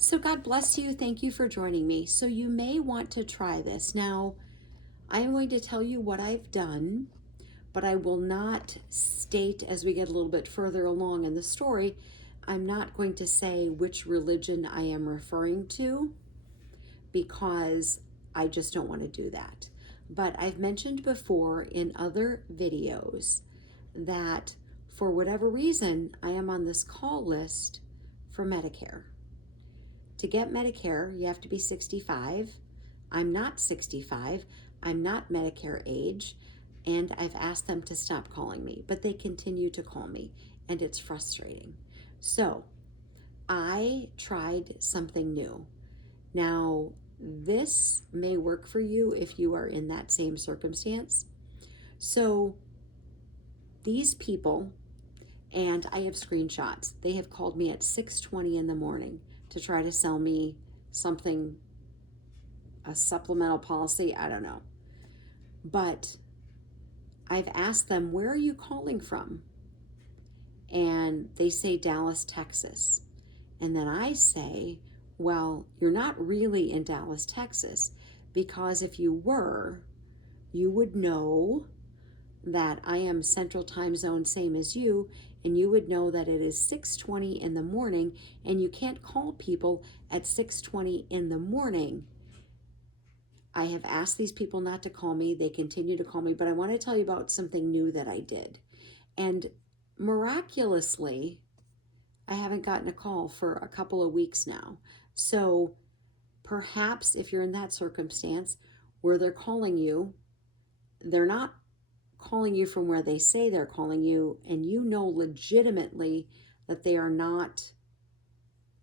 So God bless you. Thank you for joining me. So you may want to try this. Now, I am going to tell you what I've done, but I will not state as we get a little bit further along in the story, I'm not going to say which religion I am referring to because I just don't want to do that. But I've mentioned before in other videos that for whatever reason, I am on this call list for Medicare. To get Medicare, you have to be 65. I'm not 65. I'm not Medicare age. And I've asked them to stop calling me, but they continue to call me, and it's frustrating. So I tried something new. Now, this may work for you if you are in that same circumstance. So these people, and I have screenshots, they have called me at 6:20 in the morning to try to sell me something, a supplemental policy, I don't know. But I've asked them, where are you calling from? And they say Dallas, Texas. And then I say, well, you're not really in Dallas, Texas, because if you were, you would know that I am Central Time Zone, same as you, and you would know that it is 6:20 in the morning, and you can't call people at 6:20 in the morning. I have asked these people not to call me. They continue to call me, but I want to tell you about something new that I did. And miraculously, I haven't gotten a call for a couple of weeks now. So perhaps if you're in that circumstance where they're calling you, they're not calling you from where they say they're calling you, and you know legitimately that they are not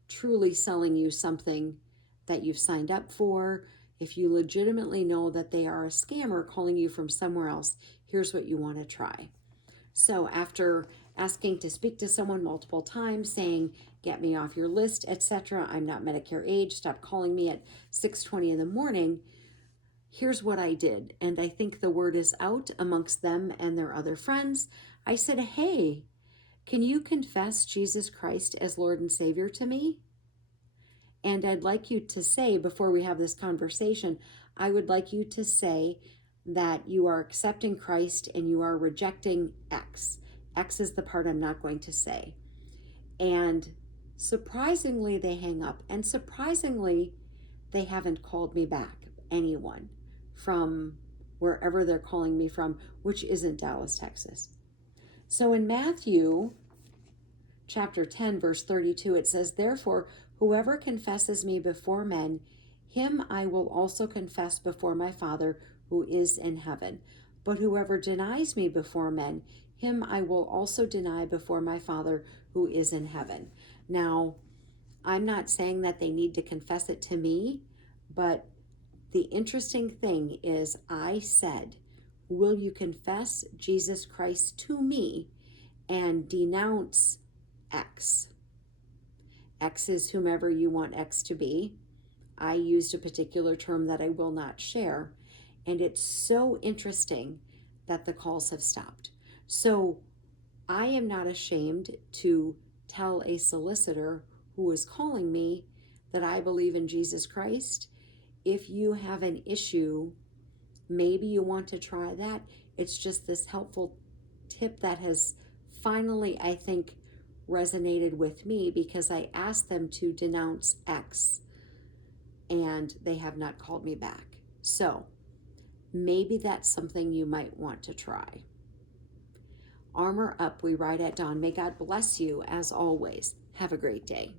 truly selling you something that you've signed up for. If you legitimately know that they are a scammer calling you from somewhere else, here's what you want to try. So after asking to speak to someone multiple times, saying, get me off your list, etc., I'm not Medicare age, stop calling me at 6:20 in the morning, here's what I did. And I think the word is out amongst them and their other friends. I said, hey, can you confess Jesus Christ as Lord and Savior to me? And I'd like you to say, before we have this conversation, I would like you to say that you are accepting Christ and you are rejecting X. X is the part I'm not going to say. And surprisingly, they hang up. And surprisingly, they haven't called me back, anyone from wherever they're calling me from, which isn't Dallas, Texas. So in Matthew chapter 10, verse 32, it says, therefore, whoever confesses me before men, him I will also confess before my Father who is in heaven. But whoever denies me before men, him I will also deny before my Father who is in heaven. Now, I'm not saying that they need to confess it to me, but the interesting thing is I said, will you confess Jesus Christ to me and denounce X? X is whomever you want X to be. I used a particular term that I will not share. And it's so interesting that the calls have stopped. So I am not ashamed to tell a solicitor who is calling me that I believe in Jesus Christ. If you have an issue, maybe you want to try that. It's just this helpful tip that has finally, I think, resonated with me because I asked them to denounce X and they have not called me back. So maybe that's something you might want to try. Armor up, we ride at dawn. May God bless you as always. Have a great day.